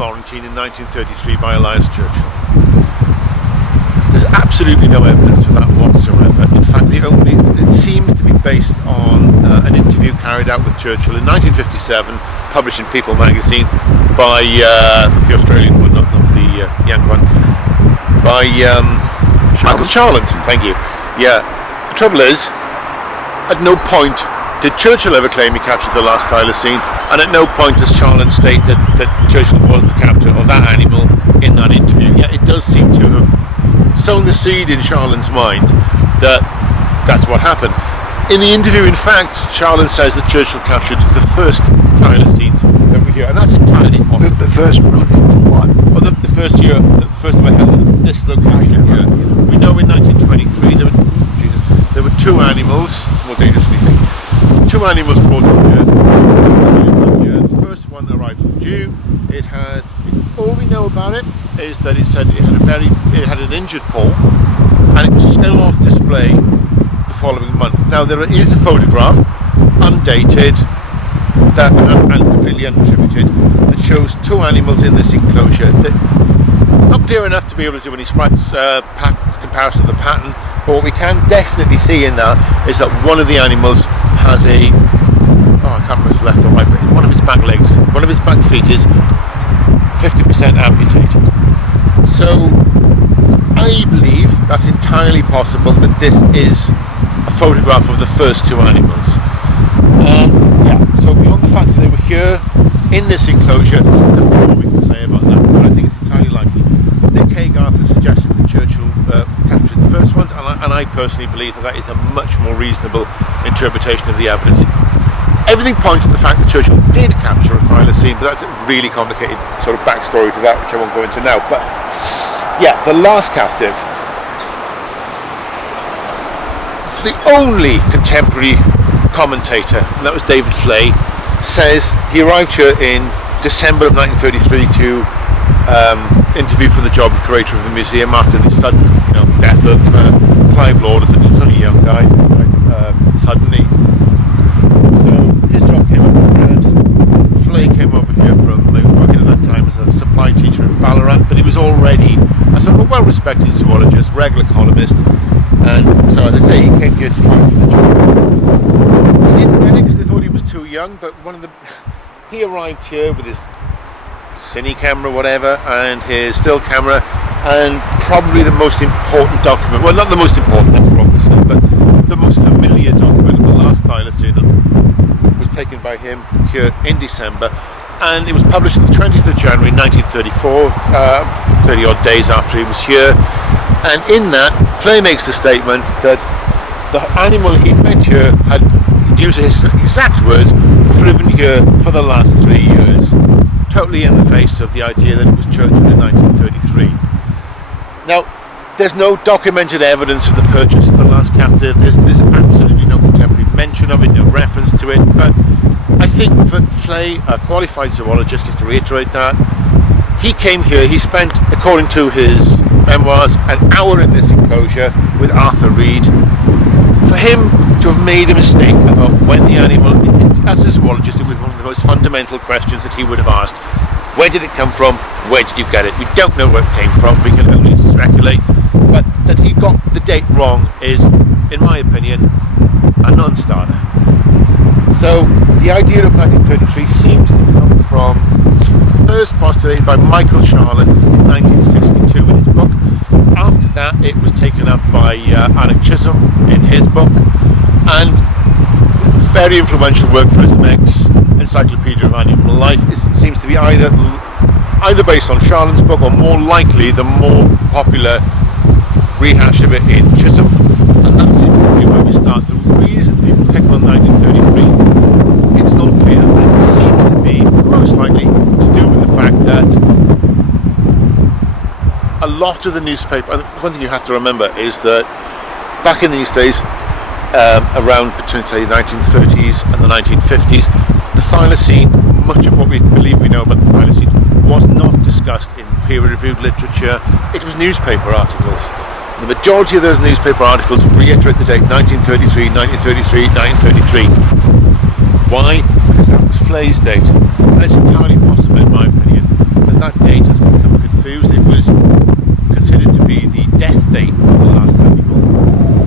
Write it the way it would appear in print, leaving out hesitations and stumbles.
Florentine in 1933 by Elias Churchill. There's absolutely no evidence for that whatsoever. In fact, it seems to be based on an interview carried out with Churchill in 1957, published in People magazine by the Australian one, not the young one, by Michael Charland. Thank you. Yeah. The trouble is, at no point did Churchill ever claim he captured the last thylacine, and at no point does Charland state that Churchill was the captor of that animal in that interview. Yet it does seem to have sown the seed in Charland's mind that that's what happened. In the interview, in fact, Charland says that Churchill captured the first thylacines that we hear, and that's entirely possible. The first one, I think, what? Well, the first time I held this location here. We know in 1923 there were two animals, more dangerously think, two animals brought in here. The first one arrived from June. It had, all we know about it is that it said it had an injured paw, and it was still off display the following month. Now there is a photograph, undated, that and completely unattributed, that shows two animals in this enclosure. That not clear enough to be able to do any comparison of the pattern, but what we can definitely see in that is that one of the animals has I can't remember if it's left or right, but one of its back legs, one of its back feet is 50% amputated. So I believe that's entirely possible that this is a photograph of the first two animals. So beyond the fact that they were here in this enclosure, there's nothing more we can say about that, but I think it's entirely likely. Nick Haygarth has suggested that Churchill captured the first ones, and I personally believe that is a much more reasonable interpretation of the evidence. Everything points to the fact that Churchill did capture a thylacine, but that's a really complicated sort of backstory to that, which I won't go into now. But yeah, the last captive, the only contemporary commentator, and that was David Flay, says he arrived here in December of 1933 to interview for the job of curator of the museum after the sudden death of Clive Lord. He was only a young guy, suddenly. So his job came up for grabs. Flay came over here he was working at that time as a supply teacher in Ballarat, but he was already a sort of a well-respected zoologist, regular columnist, and so as I say, he came here to try for the job. He didn't get it because they thought he was too young, but he arrived here with his cine camera, whatever, and his still camera, and probably the most important document, well, not the most important, that's wrong to say, but the most familiar document of the last thylacine was taken by him here in December, and it was published on the 20th of January 1934, 30 odd days after he was here. And in that, Flay makes the statement that the animal he met here had, using his exact words, thriven here for the last 3 years, totally in the face of the idea that it was Churchill in 1933. Now, there's no documented evidence of the purchase of the last captive. There's absolutely no contemporary mention of it, no reference to it. But I think that Flay, a qualified zoologist, just to reiterate that, he came here, he spent, according to his memoirs, an hour in this enclosure with Arthur Reed. For him to have made a mistake about when the animal, as a zoologist, it was one of the most fundamental questions that he would have asked. Where did it come from? Where did you get it? We don't know where it came from, we can only speculate. But that he got the date wrong is, in my opinion, a non-starter. So the idea of 1933 seems to come from, first postulated by Michael Charland in 1962 in his book. After that it was taken up by Alec Chisholm in his book, and very influential work for X Encyclopedia of Animal Life. It seems to be either based on Charland's book, or more likely the more popular rehash of it in Chisholm, and that seems to be where we start. The reason people pick on 1933, it's not clear, but it seems to be most likely to do with the fact that a lot of the newspaper, and one thing you have to remember is that back in these days, around between say the 1930s and the 1950s, the thylacine, much of what we believe we know about the thylacine, was not discussed in peer-reviewed literature. It was newspaper articles. The majority of those newspaper articles reiterate the date 1933, 1933, 1933. Why? Because that was Flay's date, and it's entirely possible, in my opinion,